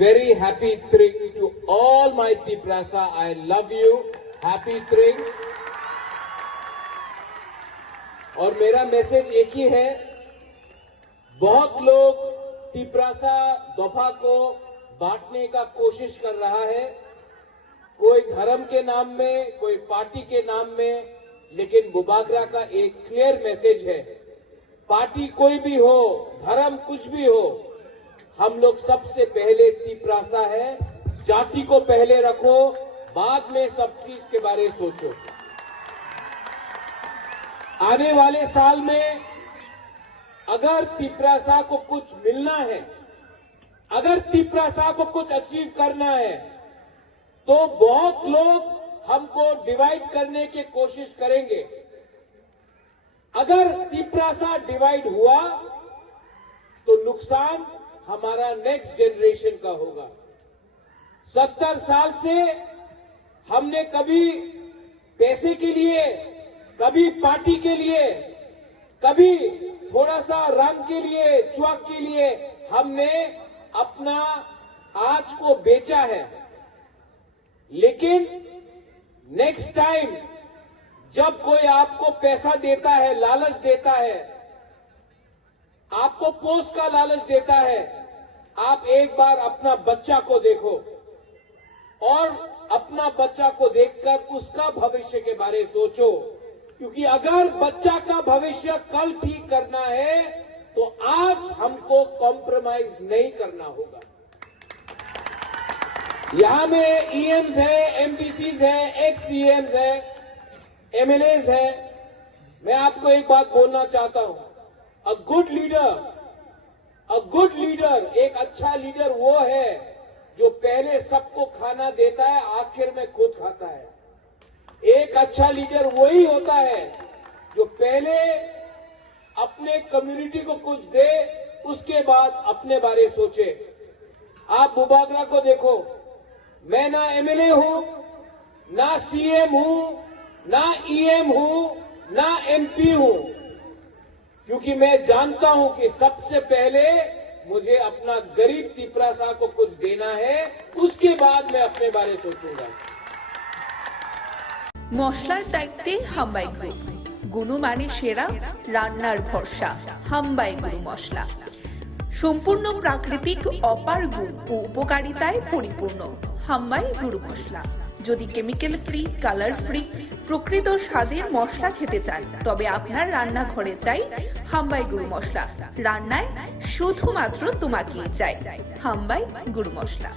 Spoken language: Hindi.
Very happy Tring to all my Tiprasa. I love you. Happy Tring. और मेरा मैसेज एक ही है, बहुत लोग तिप्रासा दफा को बांटने का कोशिश कर रहा है, कोई धर्म के नाम में, कोई पार्टी के नाम में, लेकिन बुबागरा का एक क्लियर मैसेज है, पार्टी कोई भी हो, धर्म कुछ भी हो, हम लोग सबसे पहले तिप्रासा है, जाति को पहले रखो, बाद में सब चीज के बारे में सोचो। आने वाले साल में अगर तिप्रासा को कुछ मिलना है, अगर तिप्रासा को कुछ अचीव करना है, तो बहुत लोग हमको डिवाइड करने की कोशिश करेंगे। अगर तिप्रासा डिवाइड हुआ तो नुकसान हमारा नेक्स्ट जनरेशन का होगा। 70 साल से हमने कभी पैसे के लिए, कभी पार्टी के लिए, कभी थोड़ा सा रंग के लिए, चुआक के लिए हमने अपना आज को बेचा है। लेकिन नेक्स्ट टाइम जब कोई आपको पैसा देता है, लालच देता है, आपको पोस्ट का लालच देता है, आप एक बार अपना बच्चा को देखो और अपना बच्चा को देखकर उसका भविष्य के बारे में सोचो, क्योंकि अगर बच्चा का भविष्य कल ठीक करना है तो आज हमको कॉम्प्रोमाइज नहीं करना होगा। यहां में ईएम्स है, एमपीसीज है, एक्स सीएम्स है, एमएलएज है। मैं आपको एक बात बोलना चाहता हूं, अ गुड लीडर, एक अच्छा लीडर वो है जो पहले सबको खाना देता है, आखिर में खुद खाता है। एक अच्छा लीडर वही होता है जो पहले अपने कम्युनिटी को कुछ दे, उसके बाद अपने बारे सोचे। आप बुबागरा को देखो, मैं ना एमएलए हूं, ना सीएम हूं, ना ईएम हूं, ना एमपी हूं, क्योंकि मैं जानता हूं कि सबसे पहले मुझे अपना गरीब तिप्रासा को कुछ देना है, उसके बाद मैं अपने बारे सोचूंगा। মশলার দায়িত্বে হাম্বাই গ্রুপ, গুণমানে সেরা, রান্নার ভরসা। হাম্বাই গুরু মশলা সম্পূর্ণ প্রাকৃতিক, অপার গুণ ও উপকারিতায় পরিপূর্ণ। হাম্বাই গুরু মশলা যদি কেমিক্যাল ফ্রি, কালার ফ্রি, প্রকৃত স্বাদের মশলা খেতে চান, তবে আপনার রান্নাঘরে চাই হাম্বাই গুরু মশলা। রান্নায় শুধুমাত্র তোমাকেই চাই হাম্বাই গুরু মশলা।